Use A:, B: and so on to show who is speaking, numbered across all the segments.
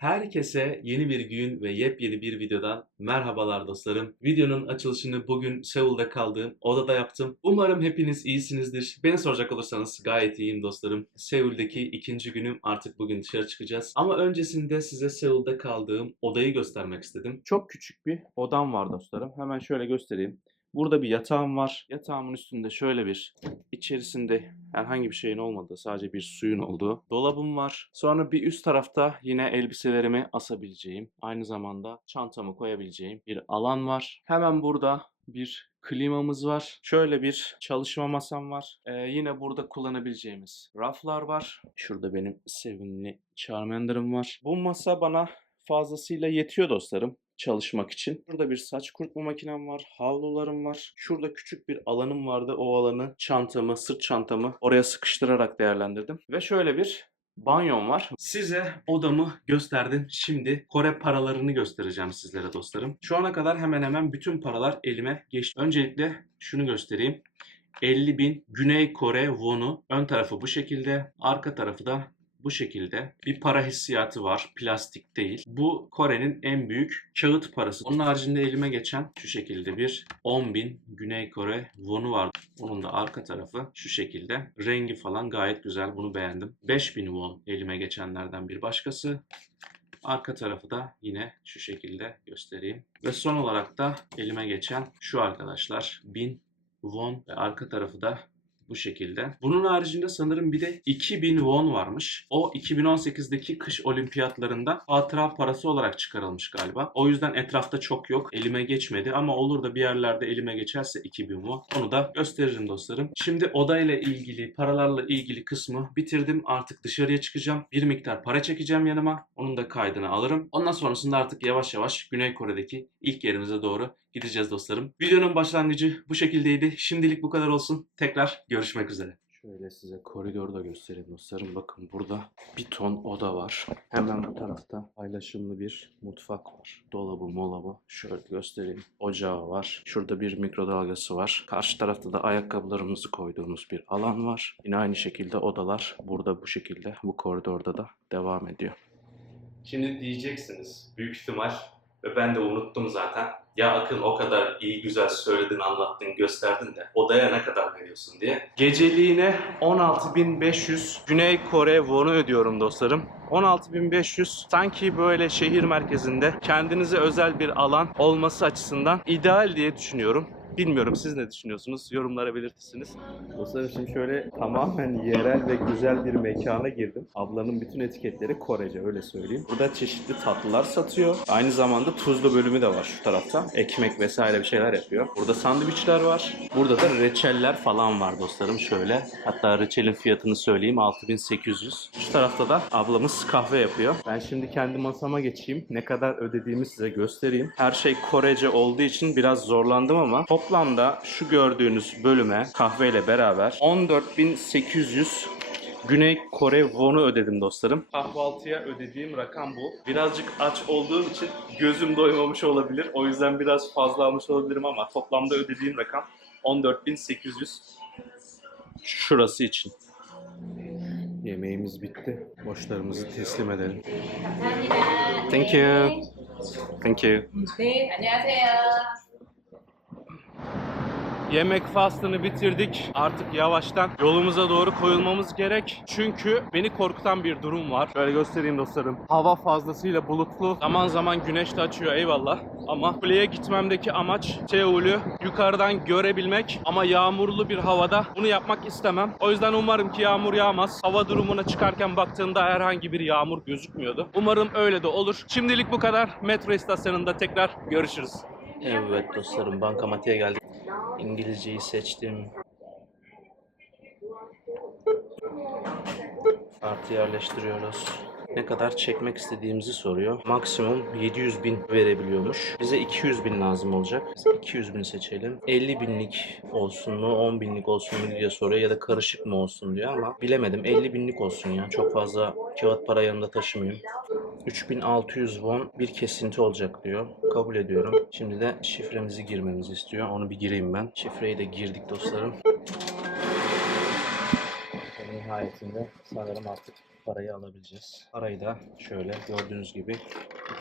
A: Herkese yeni bir gün ve yepyeni bir videodan merhabalar dostlarım. Videonun açılışını bugün Seul'da kaldığım odada yaptım. Umarım hepiniz iyisinizdir. Beni soracak olursanız gayet iyiyim dostlarım. Seul'deki ikinci günüm artık bugün dışarı çıkacağız. Ama öncesinde size Seul'da kaldığım odayı göstermek istedim. Çok küçük bir odam var dostlarım. Hemen şöyle göstereyim. Burada bir yatağım var. Yatağımın üstünde şöyle bir içerisinde herhangi bir şeyin olmadığı sadece bir suyun olduğu dolabım var. Sonra bir üst tarafta yine elbiselerimi asabileceğim. Aynı zamanda çantamı koyabileceğim bir alan var. Hemen burada bir klimamız var. Şöyle bir çalışma masam var. Ee, yine burada kullanabileceğimiz raflar var. Şurada benim sevimli Charmander'ım var. Bu masa bana fazlasıyla yetiyor dostlarım çalışmak için. Burada bir saç kurutma makinem var, havlularım var. Şurada küçük bir alanım vardı. O alanı çantamı, sırt çantamı oraya sıkıştırarak değerlendirdim. Ve şöyle bir banyom var. Size odamı gösterdim. Şimdi Kore paralarını göstereceğim sizlere dostlarım. Şu ana kadar hemen hemen bütün paralar elime geçti. Öncelikle şunu göstereyim. 50 bin Güney Kore wonu. Ön tarafı bu şekilde. Arka tarafı da bu şekilde bir para hissiyatı var. Plastik değil. Bu Kore'nin en büyük kağıt parası. Onun haricinde elime geçen şu şekilde bir 10.000 Güney Kore wonu var. Onun da arka tarafı şu şekilde. Rengi falan gayet güzel. Bunu beğendim. 5000 won elime geçenlerden bir başkası. Arka tarafı da yine şu şekilde göstereyim. Ve son olarak da elime geçen şu arkadaşlar. 1000 won ve arka tarafı da bu şekilde. Bunun haricinde sanırım bir de 2000 won varmış. O 2018'deki kış olimpiyatlarında hatıra parası olarak çıkarılmış galiba. O yüzden etrafta çok yok. Elime geçmedi ama olur da bir yerlerde elime geçerse 2000 won. Onu da gösteririm dostlarım. Şimdi odayla ilgili, paralarla ilgili kısmı bitirdim. Artık dışarıya çıkacağım. Bir miktar para çekeceğim yanıma. Onun da kaydını alırım. Ondan sonrasında artık yavaş yavaş Güney Kore'deki ilk yerimize doğru gideceğiz dostlarım. Videonun başlangıcı bu şekildeydi. Şimdilik bu kadar olsun. Tekrar görüşmek üzere. Şöyle size koridoru da göstereyim dostlarım. Bakın burada bir ton oda var. Hemen bu tarafta paylaşımlı bir mutfak var. Dolabı molabı şöyle göstereyim. Ocağı var. Şurada bir mikrodalgası var. Karşı tarafta da ayakkabılarımızı koyduğumuz bir alan var. Yine aynı şekilde odalar burada bu şekilde bu koridorda da devam ediyor. Şimdi diyeceksiniz büyük ihtimal ve ben de unuttum zaten. Ya Akın o kadar iyi güzel söyledin, anlattın, gösterdin de odaya ne kadar veriyorsun diye. Geceliğine 16.500 Güney Kore wonu ödüyorum dostlarım. 16.500 sanki böyle şehir merkezinde kendinize özel bir alan olması açısından ideal diye düşünüyorum. Bilmiyorum siz ne düşünüyorsunuz? Yorumlara belirtirsiniz. Dostlarım şimdi şöyle tamamen yerel ve güzel bir mekana girdim. Ablanın bütün etiketleri Korece öyle söyleyeyim. Burada çeşitli tatlılar satıyor. Aynı zamanda tuzlu bölümü de var şu tarafta. Ekmek vesaire bir şeyler yapıyor. Burada sandviçler var. Burada da reçeller falan var dostlarım şöyle. Hatta reçelin fiyatını söyleyeyim 6800. Şu tarafta da ablamız kahve yapıyor. Ben şimdi kendi masama geçeyim. Ne kadar ödediğimi size göstereyim. Her şey Korece olduğu için biraz zorlandım ama toplamda şu gördüğünüz bölüme kahveyle beraber 14.800 Güney Kore wonu ödedim dostlarım. Kahvaltıya ödediğim rakam bu. Birazcık aç olduğum için gözüm doymamış olabilir. O yüzden biraz fazla almış olabilirim ama toplamda ödediğim rakam 14.800 şurası için. Yemeğimiz bitti. Boşlarımızı teslim edelim.
B: 감사합니다.
A: Thank you. Thank you.
B: 네, 안녕하세요.
A: Yemek faslını bitirdik. Artık yavaştan yolumuza doğru koyulmamız gerek. Çünkü beni korkutan bir durum var. Şöyle göstereyim dostlarım. Hava fazlasıyla bulutlu. Zaman zaman güneş de açıyor eyvallah. Ama kuleye gitmemdeki amaç Seul'ü yukarıdan görebilmek. Ama yağmurlu bir havada bunu yapmak istemem. O yüzden umarım ki yağmur yağmaz. Hava durumuna çıkarken baktığımda herhangi bir yağmur gözükmüyordu. Umarım öyle de olur. Şimdilik bu kadar. Metro istasyonunda tekrar görüşürüz. Evet dostlarım bankamatiğe geldik. İngilizceyi seçtim. Artı yerleştiriyoruz. Ne kadar çekmek istediğimizi soruyor. Maksimum 700 bin verebiliyormuş. Bize 200 bin lazım olacak. Biz 200 bin seçelim. 50 binlik olsun mu 10 binlik olsun mu diye soruyor ya da karışık mı olsun diyor ama bilemedim 50 binlik olsun ya. Çok fazla kağıt para yanında taşımıyorum. 3600 won bir kesinti olacak diyor. Kabul ediyorum. Şimdi de şifremizi girmemizi istiyor. Onu bir gireyim ben. Şifreyi de girdik dostlarım. Nihayetinde sanırım artık parayı alabileceğiz. Parayı da şöyle gördüğünüz gibi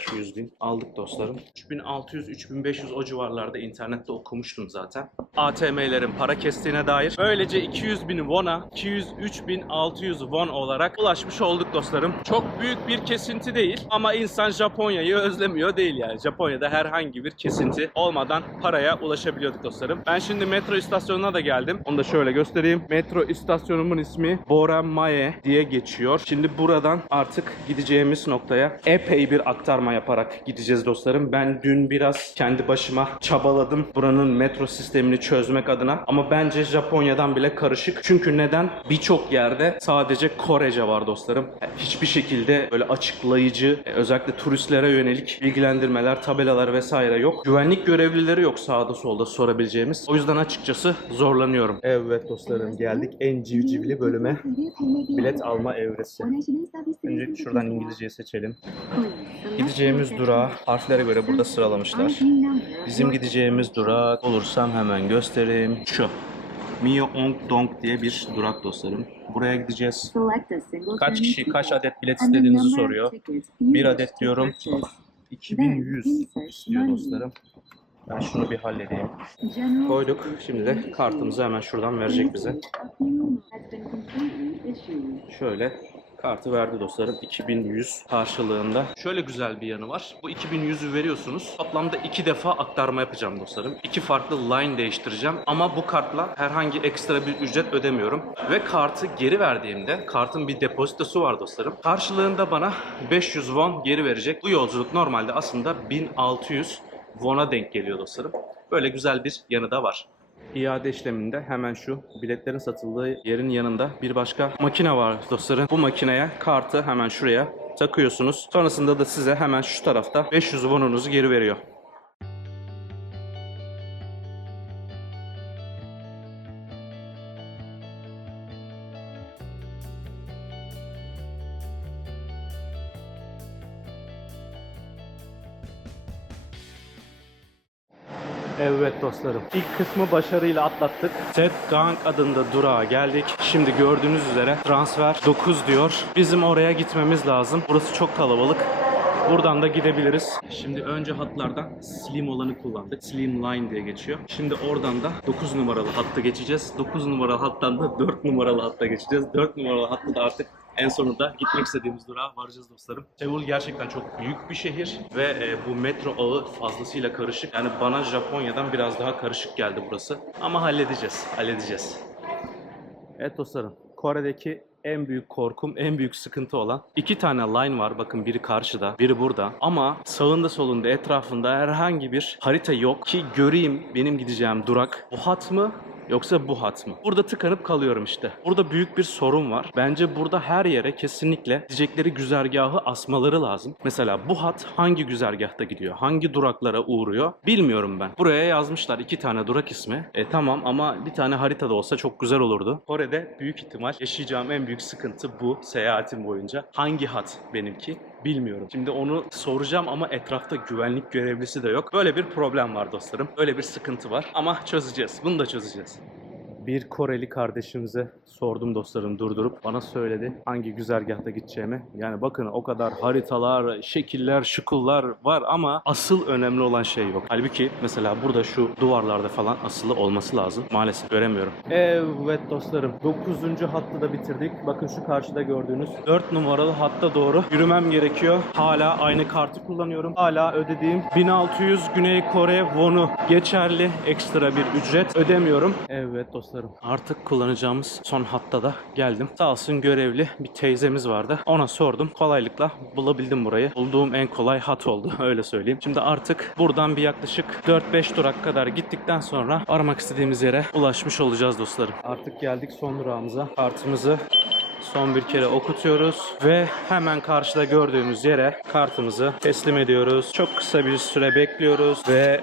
A: 200 bin aldık dostlarım. 3600-3500 o civarlarda internette okumuştum zaten. ATM'lerin para kestiğine dair. Böylece 200 bin won'a 203 bin 600 won olarak ulaşmış olduk dostlarım. Çok büyük bir kesinti değil ama insan Japonya'yı özlemiyor değil yani. Japonya'da herhangi bir kesinti olmadan paraya ulaşabiliyorduk dostlarım. Ben şimdi metro istasyonuna da geldim. Onu da şöyle göstereyim. Metro istasyonumun ismi Boramae diye geçiyor. Şimdi buradan artık gideceğimiz noktaya epey bir aktarma yaparak gideceğiz dostlarım. Ben dün biraz kendi başıma çabaladım buranın metro sistemini çözmek adına. Ama bence Japonya'dan bile karışık. Çünkü neden? Birçok yerde sadece Korece var dostlarım. Hiçbir şekilde böyle açıklayıcı, e, özellikle turistlere yönelik bilgilendirmeler, tabelalar vesaire yok. Güvenlik görevlileri yok sağda solda sorabileceğimiz. O yüzden açıkçası zorlanıyorum. Evet dostlarım geldik en civcivli bölüme. Bilet alma evresi. Önce şuradan İngilizceyi seçelim. Gideceğimiz durağı harflere göre burada sıralamışlar. Bizim gideceğimiz durak olursam hemen göstereyim. Şu. Myeongdong diye bir durak dostlarım. Buraya gideceğiz.
C: Kaç kişi, kaç adet bilet istediğinizi soruyor.
A: Bir adet diyorum. 2100 istiyor dostlarım. Ben şunu bir halledeyim. Koyduk. Şimdi de kartımızı hemen şuradan verecek bize. Şöyle kartı verdi dostlarım 2100 karşılığında. Şöyle güzel bir yanı var. Bu 2100'ü veriyorsunuz. Toplamda iki defa aktarma yapacağım dostlarım. İki farklı line değiştireceğim ama bu kartla herhangi ekstra bir ücret ödemiyorum. Ve kartı geri verdiğimde kartın bir depozitosu var dostlarım. Karşılığında bana 500 won geri verecek. Bu yolculuk normalde aslında 1600 won'a denk geliyor dostlarım. Böyle güzel bir yanı da var. İade işleminde hemen şu biletlerin satıldığı yerin yanında bir başka makine var dostlarım. Bu makineye kartı hemen şuraya takıyorsunuz. Sonrasında da size hemen şu tarafta 500 wonunuzu geri veriyor. Evet dostlarım. İlk kısmı başarıyla atlattık. Ted Gang adında durağa geldik. Şimdi gördüğünüz üzere transfer 9 diyor. Bizim oraya gitmemiz lazım. Burası çok kalabalık. Buradan da gidebiliriz. Şimdi önce hatlardan Slim olanı kullandık. Slim Line diye geçiyor. Şimdi oradan da 9 numaralı hattı geçeceğiz. 9 numaralı hattan da 4 numaralı hatta geçeceğiz. 4 numaralı hattı da artık en sonunda gitmek istediğimiz durağa varacağız dostlarım. Seul gerçekten çok büyük bir şehir ve e, bu metro ağı fazlasıyla karışık. Yani bana Japonya'dan biraz daha karışık geldi burası. Ama halledeceğiz, halledeceğiz. Evet dostlarım, Kore'deki en büyük korkum, en büyük sıkıntı olan iki tane line var. Bakın biri karşıda, biri burada. Ama sağında solunda etrafında herhangi bir harita yok ki göreyim benim gideceğim durak. Bu hat mı? Yoksa bu hat mı? Burada tıkanıp kalıyorum işte. Burada büyük bir sorun var. Bence burada her yere kesinlikle gidecekleri güzergahı asmaları lazım. Mesela bu hat hangi güzergahta gidiyor? Hangi duraklara uğruyor? Bilmiyorum ben. Buraya yazmışlar iki tane durak ismi. E tamam ama bir tane haritada olsa çok güzel olurdu. Kore'de büyük ihtimal yaşayacağım en büyük sıkıntı bu seyahatim boyunca. Hangi hat benimki? Bilmiyorum. Şimdi onu soracağım ama etrafta güvenlik görevlisi de yok. Böyle bir problem var dostlarım. Böyle bir sıkıntı var. Ama çözeceğiz. Bunu da çözeceğiz. Bir Koreli kardeşimize sordum dostlarım durdurup bana söyledi hangi güzergahta gideceğimi. Yani bakın o kadar haritalar, şekiller, şıkıllar var ama asıl önemli olan şey yok. Halbuki mesela burada şu duvarlarda falan asılı olması lazım. Maalesef göremiyorum. Evet dostlarım 9. hattı da bitirdik. Bakın şu karşıda gördüğünüz 4 numaralı hatta doğru yürümem gerekiyor. Hala aynı kartı kullanıyorum. Hala ödediğim 1600 Güney Kore wonu geçerli ekstra bir ücret ödemiyorum. Evet dostlarım artık kullanacağımız son hatta da geldim. Sağ olsun görevli bir teyzemiz vardı. Ona sordum. Kolaylıkla bulabildim burayı. Bulduğum en kolay hat oldu öyle söyleyeyim. Şimdi artık buradan bir yaklaşık 4-5 durak kadar gittikten sonra aramak istediğimiz yere ulaşmış olacağız dostlarım. Artık geldik son durağımıza. Kartımızı son bir kere okutuyoruz ve hemen karşıda gördüğümüz yere kartımızı teslim ediyoruz. Çok kısa bir süre bekliyoruz ve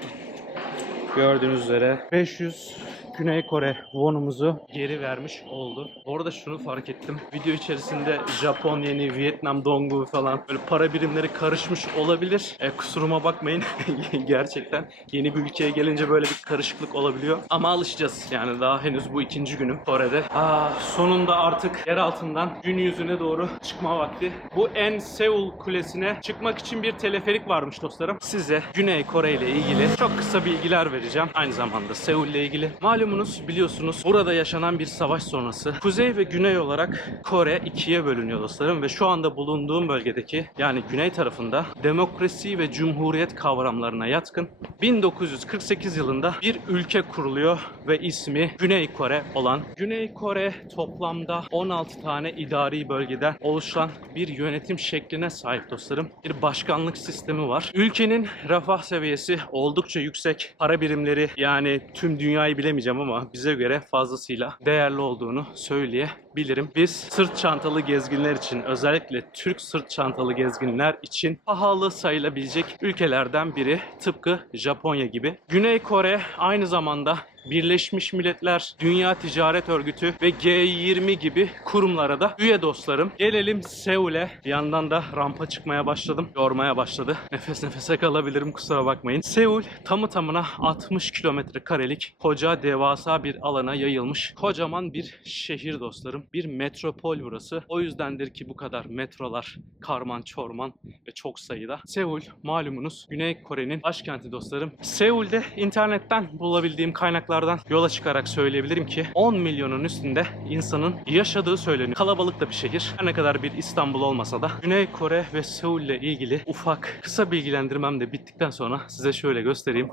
A: gördüğünüz üzere 500 Güney Kore wonumuzu geri vermiş oldu. Bu arada şunu fark ettim. Video içerisinde Japon yeni, Vietnam dongu falan böyle para birimleri karışmış olabilir. E, kusuruma bakmayın. Gerçekten yeni bir ülkeye gelince böyle bir karışıklık olabiliyor. Ama alışacağız. Yani daha henüz bu ikinci günüm Kore'de. Aa, sonunda artık yer altından gün yüzüne doğru çıkma vakti. Bu en Seul Kulesi'ne çıkmak için bir teleferik varmış dostlarım. Size Güney Kore ile ilgili çok kısa bilgiler vereceğim. Aynı zamanda Seul ile ilgili. Malumunuz biliyorsunuz burada yaşanan bir savaş sonrası kuzey ve güney olarak Kore ikiye bölünüyor dostlarım ve şu anda bulunduğum bölgedeki yani güney tarafında demokrasi ve cumhuriyet kavramlarına yatkın 1948 yılında bir ülke kuruluyor ve ismi Güney Kore olan Güney Kore toplamda 16 tane idari bölgeden oluşan bir yönetim şekline sahip dostlarım. Bir başkanlık sistemi var. Ülkenin refah seviyesi oldukça yüksek. Para birimleri yani tüm dünyayı bilemeyeceğim ama bize göre fazlasıyla değerli olduğunu söyleyebilirim. Biz sırt çantalı gezginler için özellikle Türk sırt çantalı gezginler için pahalı sayılabilecek ülkelerden biri tıpkı Japonya gibi. Güney Kore aynı zamanda Birleşmiş Milletler, Dünya Ticaret Örgütü ve G20 gibi kurumlara da üye dostlarım. Gelelim Seul'e. Bir yandan da rampa çıkmaya başladım. Yormaya başladı. Nefes nefese kalabilirim kusura bakmayın. Seul tamı tamına 60 kilometre karelik koca devasa bir alana yayılmış. Kocaman bir şehir dostlarım. Bir metropol burası. O yüzdendir ki bu kadar metrolar karman çorman ve çok sayıda. Seul malumunuz Güney Kore'nin başkenti dostlarım. Seul'de internetten bulabildiğim kaynaklardan yola çıkarak söyleyebilirim ki 10 milyonun üstünde insanın yaşadığı söyleniyor. Kalabalık da bir şehir. Her ne kadar bir İstanbul olmasa da Güney Kore ve Seul ile ilgili ufak kısa bilgilendirmem de bittikten sonra size şöyle göstereyim.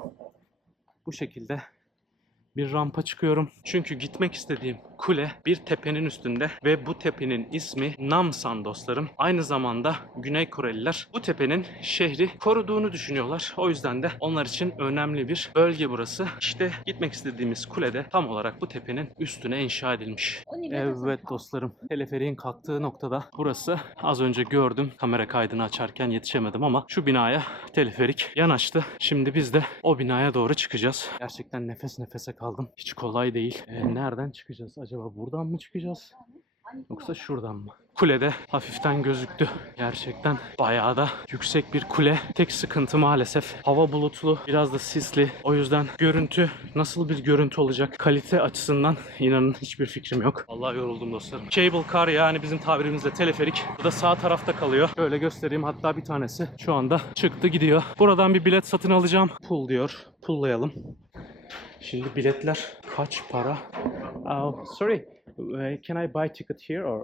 A: Bu şekilde bir rampa çıkıyorum. Çünkü gitmek istediğim kule bir tepenin üstünde ve bu tepenin ismi Namsan dostlarım. Aynı zamanda Güney Koreliler bu tepenin şehri koruduğunu düşünüyorlar. O yüzden de onlar için önemli bir bölge burası. İşte gitmek istediğimiz kule de tam olarak bu tepenin üstüne inşa edilmiş. Evet dostlarım. Teleferiğin kalktığı noktada burası. Az önce gördüm. Kamera kaydını açarken yetişemedim ama şu binaya teleferik yanaştı. Şimdi biz de o binaya doğru çıkacağız. Gerçekten nefes nefese kaldım. Hiç kolay değil. Ee, nereden çıkacağız? Acaba buradan mı çıkacağız? Yoksa şuradan mı? Kulede hafiften gözüktü. Gerçekten bayağı da yüksek bir kule. Tek sıkıntı maalesef hava bulutlu, biraz da sisli. O yüzden görüntü nasıl bir görüntü olacak? Kalite açısından inanın hiçbir fikrim yok. Allah yoruldum dostlarım. Cable car yani bizim tabirimizle teleferik. Bu da sağ tarafta kalıyor. Şöyle göstereyim. Hatta bir tanesi şu anda çıktı gidiyor. Buradan bir bilet satın alacağım. Pull diyor. Pulllayalım. Şimdi biletler kaç para? Oh, sorry. Uh, Can I buy ticket here or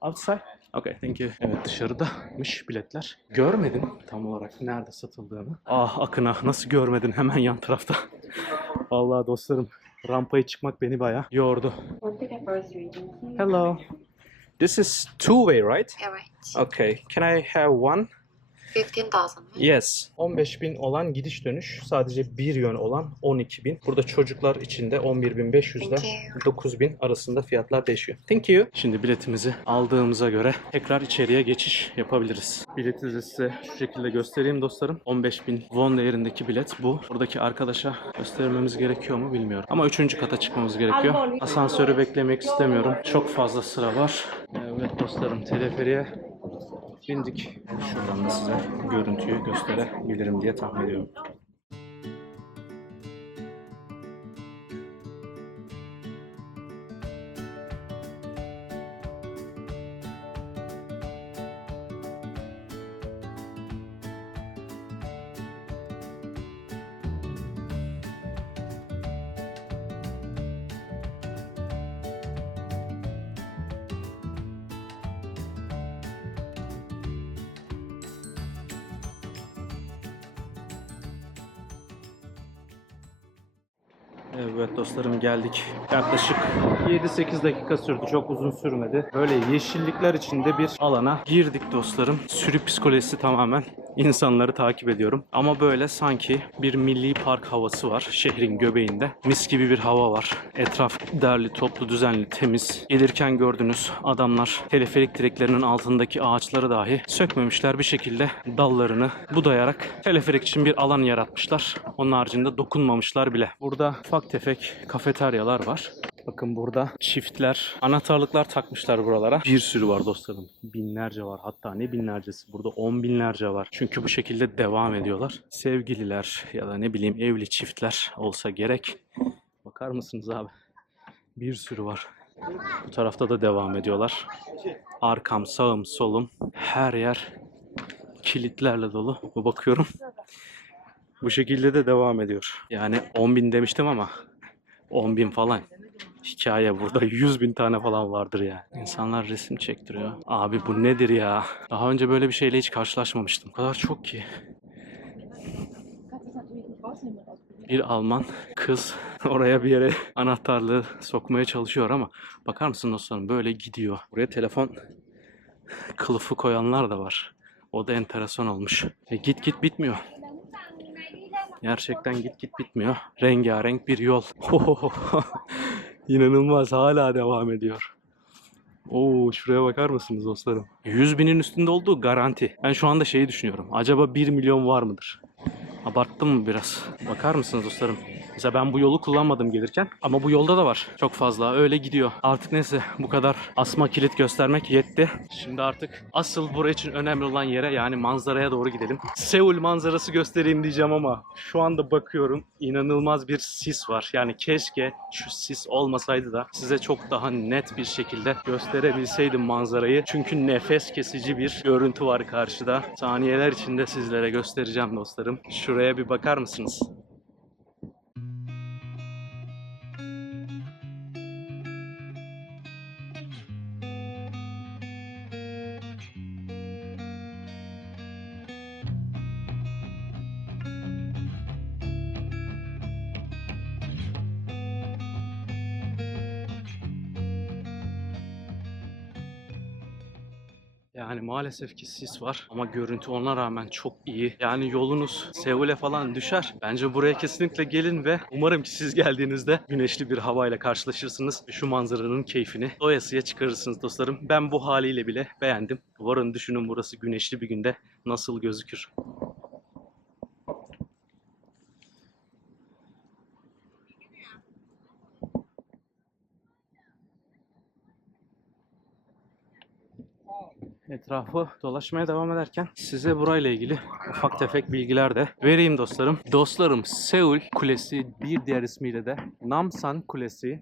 A: outside? Okay, thank you. Evet dışarıdamış biletler. Görmedim tam olarak nerede satıldığını. Ah Akına nasıl görmedin hemen yan tarafta. Vallahi dostlarım rampaya çıkmak beni bayağı yordu. Hello. This is two way, right?
D: Yeah, right.
A: Okay. Can I have one?
D: 15,000.
A: Yes. 15 bin olan gidiş dönüş. Sadece bir yön olan 12 bin. Burada çocuklar için de 11.500 ile
D: Thank you.
A: 9 bin arasında fiyatlar değişiyor. Thank you. Şimdi biletimizi aldığımıza göre tekrar içeriye geçiş yapabiliriz. Bileti de size şu şekilde göstereyim dostlarım. 15 bin won değerindeki bilet bu. Buradaki arkadaşa göstermemiz gerekiyor mu bilmiyorum. Ama 3. kata çıkmamız gerekiyor. Asansörü beklemek istemiyorum. Çok fazla sıra var. Evet dostlarım teleferiye bindik. Şuradan da size görüntüyü gösterebilirim diye tahmin ediyorum. Geldik. Yaklaşık 7-8 dakika sürdü. Çok uzun sürmedi. Böyle yeşillikler içinde bir alana girdik dostlarım. Sürü psikolojisi tamamen insanları takip ediyorum. Ama böyle sanki bir milli park havası var şehrin göbeğinde. Mis gibi bir hava var. Etraf derli, toplu, düzenli, temiz. Gelirken gördünüz adamlar teleferik direklerinin altındaki ağaçları dahi sökmemişler bir şekilde dallarını budayarak teleferik için bir alan yaratmışlar. Onun haricinde dokunmamışlar bile. Burada ufak tefek kafeteryalar var. Bakın burada çiftler, anahtarlıklar takmışlar buralara. Bir sürü var dostlarım. Binlerce var. Hatta ne binlercesi? Burada on binlerce var. Çünkü bu şekilde devam ediyorlar. Sevgililer ya da ne bileyim evli çiftler olsa gerek. Bakar mısınız abi? Bir sürü var. Bu tarafta da devam ediyorlar. Arkam, sağım, solum her yer kilitlerle dolu. Bu bakıyorum. Bu şekilde de devam ediyor. Yani 10 bin demiştim ama 10 bin falan. Hikaye burada 100 bin tane falan vardır ya. İnsanlar resim çektiriyor. Abi bu nedir ya? Daha önce böyle bir şeyle hiç karşılaşmamıştım. O kadar çok ki. Bir Alman kız oraya bir yere anahtarlığı sokmaya çalışıyor ama bakar mısın dostlarım böyle gidiyor. Buraya telefon kılıfı koyanlar da var. O da enteresan olmuş. E git git bitmiyor. Gerçekten git git bitmiyor. Rengarenk bir yol. İnanılmaz hala devam ediyor. Oo şuraya bakar mısınız dostlarım? 100 binin üstünde olduğu garanti. Ben şu anda şeyi düşünüyorum. Acaba 1 milyon var mıdır? Abarttım mı biraz? Bakar mısınız dostlarım? Mesela ben bu yolu kullanmadım gelirken ama bu yolda da var. Çok fazla öyle gidiyor. Artık neyse bu kadar asma kilit göstermek yetti. Şimdi artık asıl buraya için önemli olan yere yani manzaraya doğru gidelim. Seul manzarası göstereyim diyeceğim ama şu anda bakıyorum inanılmaz bir sis var. Yani keşke şu sis olmasaydı da size çok daha net bir şekilde gösterebilseydim manzarayı. Çünkü nefes kesici bir görüntü var karşıda. Saniyeler içinde sizlere göstereceğim dostlarım. Şuraya bir bakar mısınız? Yani maalesef ki sis var ama görüntü ona rağmen çok iyi. Yani yolunuz Seul'e falan düşer. Bence buraya kesinlikle gelin ve umarım ki siz geldiğinizde güneşli bir havayla karşılaşırsınız. Şu manzaranın keyfini doyasıya çıkarırsınız dostlarım. Ben bu haliyle bile beğendim. Varın düşünün burası güneşli bir günde nasıl gözükür. Etrafı dolaşmaya devam ederken size burayla ilgili ufak tefek bilgiler de vereyim dostlarım. Dostlarım Seul Kulesi bir diğer ismiyle de Namsan Kulesi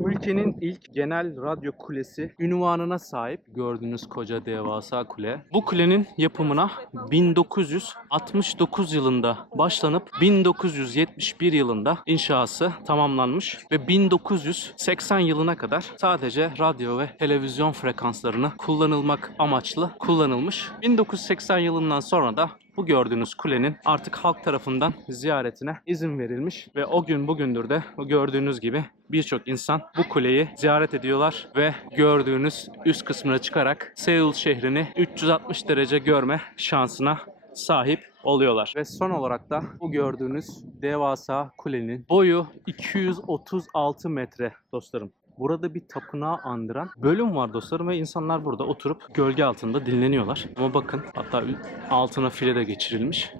A: ülkenin ilk genel radyo kulesi ünvanına sahip gördüğünüz koca devasa kule. Bu kulenin yapımına 1969 yılında başlanıp 1971 yılında inşası tamamlanmış ve 1980 yılına kadar sadece radyo ve televizyon frekanslarını kullanılmak amaçlı kullanılmış. 1980 yılından sonra da bu gördüğünüz kulenin artık halk tarafından ziyaretine izin verilmiş ve o gün bugündür de gördüğünüz gibi birçok insan bu kuleyi ziyaret ediyorlar ve gördüğünüz üst kısmına çıkarak Seul şehrini 360 derece görme şansına sahip oluyorlar. Ve son olarak da bu gördüğünüz devasa kulenin boyu 236 metre dostlarım. Burada bir tapınağı andıran bölüm var dostlarım ve insanlar burada oturup gölge altında dinleniyorlar. Ama bakın hatta altına file de geçirilmiş.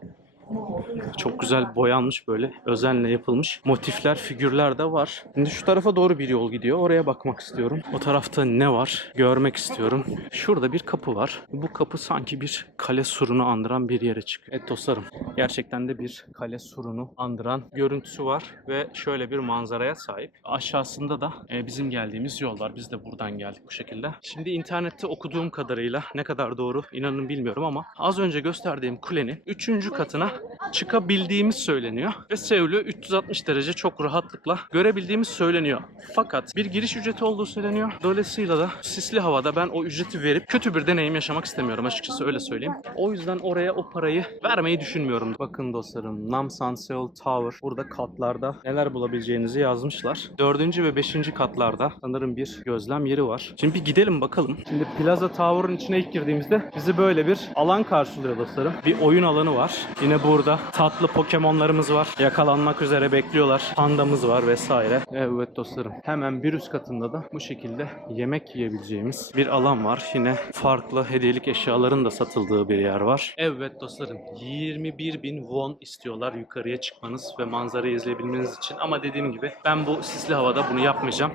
A: Çok güzel boyanmış böyle özenle yapılmış. Motifler, figürler de var. Şimdi şu tarafa doğru bir yol gidiyor. Oraya bakmak istiyorum. O tarafta ne var? Görmek istiyorum. Şurada bir kapı var. Bu kapı sanki bir kale surunu andıran bir yere çıkıyor. Evet dostlarım. Gerçekten de bir kale surunu andıran görüntüsü var ve şöyle bir manzaraya sahip. Aşağısında da e, bizim geldiğimiz yol var. Biz de buradan geldik bu şekilde. Şimdi internette okuduğum kadarıyla ne kadar doğru inanın bilmiyorum ama az önce gösterdiğim kulenin 3. katına çıkabildiğimiz söyleniyor. Ve Seul'ü 360 derece çok rahatlıkla görebildiğimiz söyleniyor. Fakat bir giriş ücreti olduğu söyleniyor. Dolayısıyla da sisli havada ben o ücreti verip kötü bir deneyim yaşamak istemiyorum açıkçası öyle söyleyeyim. O yüzden oraya o parayı vermeyi düşünmüyorum. Bakın dostlarım Namsan Seoul Tower burada katlarda neler bulabileceğinizi yazmışlar. Dördüncü ve beşinci katlarda sanırım bir gözlem yeri var. Şimdi bir gidelim bakalım. Şimdi Plaza Tower'ın içine ilk girdiğimizde bizi böyle bir alan karşılıyor dostlarım. Bir oyun alanı var. Yine burada tatlı Pokemon'larımız var. Yakalanmak üzere bekliyorlar. Pandamız var vesaire. Evet dostlarım. Hemen bir üst katında da bu şekilde yemek yiyebileceğimiz bir alan var. Yine farklı hediyelik eşyaların da satıldığı bir yer var. Evet dostlarım. 21 bin won istiyorlar yukarıya çıkmanız ve manzarayı izleyebilmeniz için. Ama dediğim gibi ben bu sisli havada bunu yapmayacağım.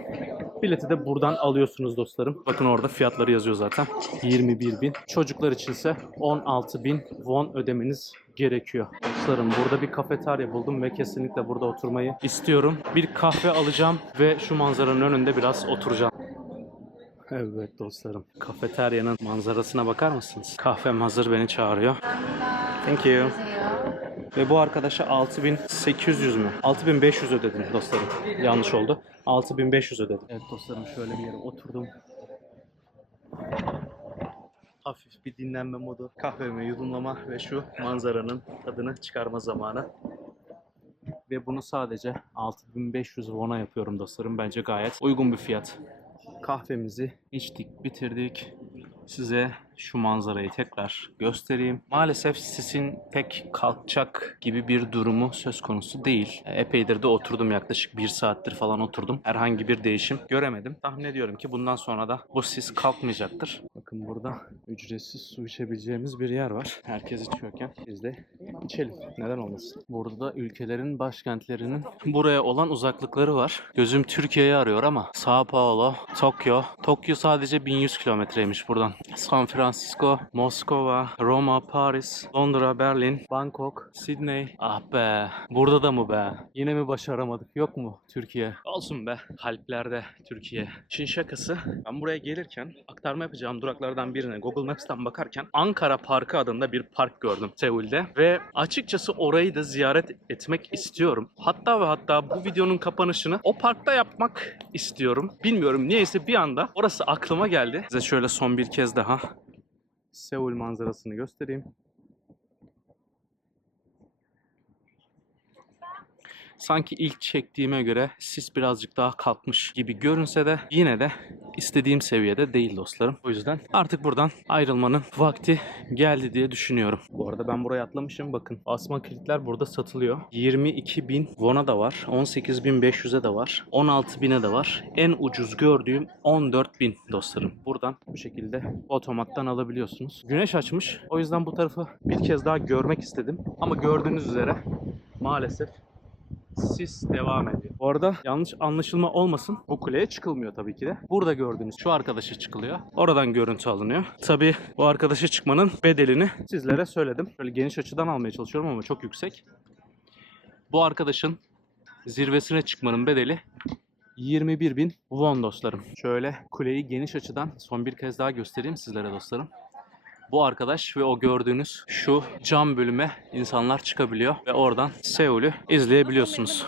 A: Bileti de buradan alıyorsunuz dostlarım. Bakın orada fiyatları yazıyor zaten. 21 bin. Çocuklar içinse 16 bin won ödemeniz gerekiyor. Dostlarım burada bir kafeterya buldum ve kesinlikle burada oturmayı istiyorum. Bir kahve alacağım ve şu manzaranın önünde biraz oturacağım. Evet dostlarım. Kafeteryanın manzarasına bakar mısınız? Kahvem hazır beni çağırıyor. Thank you. Ve bu arkadaşa 6800 mü? 6500 ödedim dostlarım. Yanlış oldu. 6500 ödedim. Evet dostlarım şöyle bir yere oturdum. Hafif bir dinlenme modu, kahvemi yudumlama ve şu manzaranın tadını çıkarma zamanı. Ve bunu sadece 6500 won'a yapıyorum dostlarım. Bence gayet uygun bir fiyat. Kahvemizi içtik, bitirdik. Size şu manzarayı tekrar göstereyim. Maalesef sisin pek kalkacak gibi bir durumu söz konusu değil. Epeydir de oturdum yaklaşık bir saattir falan oturdum. Herhangi bir değişim göremedim. Tahmin ediyorum ki bundan sonra da bu sis kalkmayacaktır. Bakın burada ücretsiz su içebileceğimiz bir yer var. Herkes içiyorken biz de içelim. Neden olmasın? Burada da ülkelerin başkentlerinin buraya olan uzaklıkları var. Gözüm Türkiye'yi arıyor ama Sao Paulo, Tokyo. Tokyo sadece 1100 kilometreymiş buradan. San Francisco, Moskova, Roma, Paris, Londra, Berlin, Bangkok, Sydney. Ah be. Burada da mı be? Yine mi başaramadık? Yok mu Türkiye? Olsun be. Kalplerde Türkiye. Çin şakası. Ben buraya gelirken aktarma yapacağım duraklardan birine Google Maps'ten bakarken Ankara Parkı adında bir park gördüm Seul'de. Ve açıkçası orayı da ziyaret etmek istiyorum. Hatta ve hatta bu videonun kapanışını o parkta yapmak istiyorum. Bilmiyorum niyeyse bir anda orası aklıma geldi. Size şöyle son bir kez daha Seul manzarasını göstereyim. Sanki ilk çektiğime göre sis birazcık daha kalkmış gibi görünse de yine de istediğim seviyede değil dostlarım. O yüzden artık buradan ayrılmanın vakti geldi diye düşünüyorum. Bu arada ben buraya atlamışım. Bakın asma kilitler burada satılıyor. 22.000 won'a da var. 18.500'e de var. 16.000'e de var. En ucuz gördüğüm 14.000 dostlarım. Buradan bu şekilde otomattan alabiliyorsunuz. Güneş açmış. O yüzden bu tarafı bir kez daha görmek istedim. Ama gördüğünüz üzere maalesef sis devam ediyor. Bu arada yanlış anlaşılma olmasın. Bu kuleye çıkılmıyor tabii ki de. Burada gördüğünüz şu arkadaşa çıkılıyor. Oradan görüntü alınıyor. Tabii bu arkadaşa çıkmanın bedelini sizlere söyledim. Şöyle geniş açıdan almaya çalışıyorum ama çok yüksek. Bu arkadaşın zirvesine çıkmanın bedeli 21 bin won dostlarım. Şöyle kuleyi geniş açıdan son bir kez daha göstereyim sizlere dostlarım. Bu arkadaş ve o gördüğünüz şu cam bölüme insanlar çıkabiliyor ve oradan Seul'ü izleyebiliyorsunuz.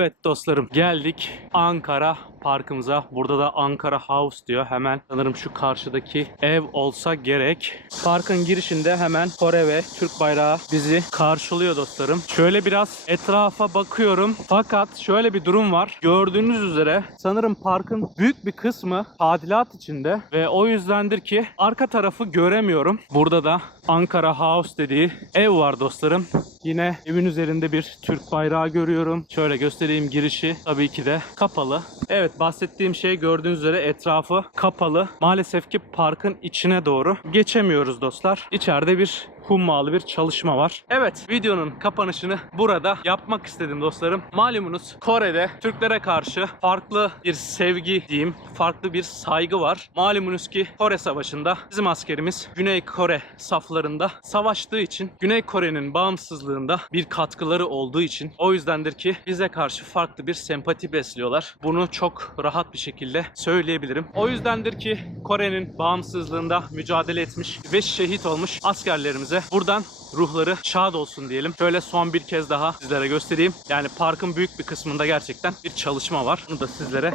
A: Evet dostlarım geldik Ankara parkımıza. Burada da Ankara House diyor. Hemen sanırım şu karşıdaki ev olsa gerek. Parkın girişinde hemen Kore ve Türk bayrağı bizi karşılıyor dostlarım. Şöyle biraz etrafa bakıyorum. Fakat şöyle bir durum var. Gördüğünüz üzere sanırım parkın büyük bir kısmı tadilat içinde ve o yüzdendir ki arka tarafı göremiyorum. Burada da Ankara House dediği ev var dostlarım. Yine evin üzerinde bir Türk bayrağı görüyorum. Şöyle göstereyim girişi tabii ki de kapalı. Evet bahsettiğim şey gördüğünüz üzere etrafı kapalı. Maalesef ki parkın içine doğru geçemiyoruz dostlar. İçeride bir hummalı bir çalışma var. Evet videonun kapanışını burada yapmak istedim dostlarım. Malumunuz Kore'de Türklere karşı farklı bir sevgi diyeyim, farklı bir saygı var. Malumunuz ki Kore Savaşı'nda bizim askerimiz Güney Kore saflarında savaştığı için Güney Kore'nin bağımsızlığında bir katkıları olduğu için o yüzdendir ki bize karşı farklı bir sempati besliyorlar. Bunu çok rahat bir şekilde söyleyebilirim. O yüzdendir ki Kore'nin bağımsızlığında mücadele etmiş ve şehit olmuş askerlerimize buradan ruhları şad olsun diyelim. Şöyle son bir kez daha sizlere göstereyim. Yani parkın büyük bir kısmında gerçekten bir çalışma var. Bunu da sizlere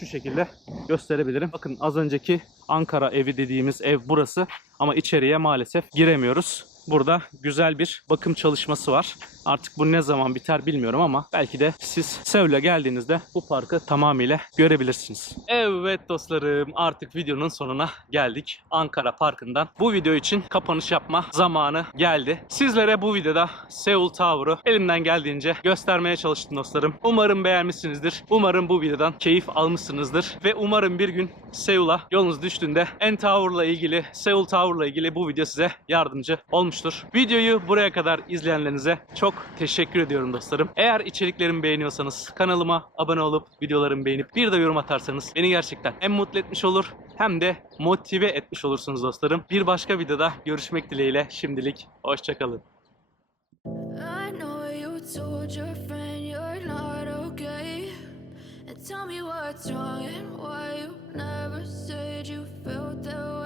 A: şu şekilde gösterebilirim. Bakın az önceki Ankara evi dediğimiz ev burası ama içeriye maalesef giremiyoruz. Burada güzel bir bakım çalışması var. Artık bu ne zaman biter bilmiyorum ama belki de siz Seul'e geldiğinizde bu parkı tamamıyla görebilirsiniz. Evet dostlarım artık videonun sonuna geldik. Ankara Parkı'ndan. Bu video için kapanış yapma zamanı geldi. Sizlere bu videoda Seul Tower'ı elimden geldiğince göstermeye çalıştım dostlarım. Umarım beğenmişsinizdir. Umarım bu videodan keyif almışsınızdır. Ve umarım bir gün Seul'a yolunuz düştüğünde N Tower'la ilgili, Seul Tower'la ilgili bu video size yardımcı olmuştur. Videoyu buraya kadar izleyenlerinize çok teşekkür ediyorum dostlarım. Eğer içeriklerimi beğeniyorsanız kanalıma abone olup videolarımı beğenip bir de yorum atarsanız beni gerçekten hem mutlu etmiş olur hem de motive etmiş olursunuz dostlarım. Bir başka videoda görüşmek dileğiyle şimdilik hoşçakalın.
E: Tell me what's wrong and why you never said you felt that way.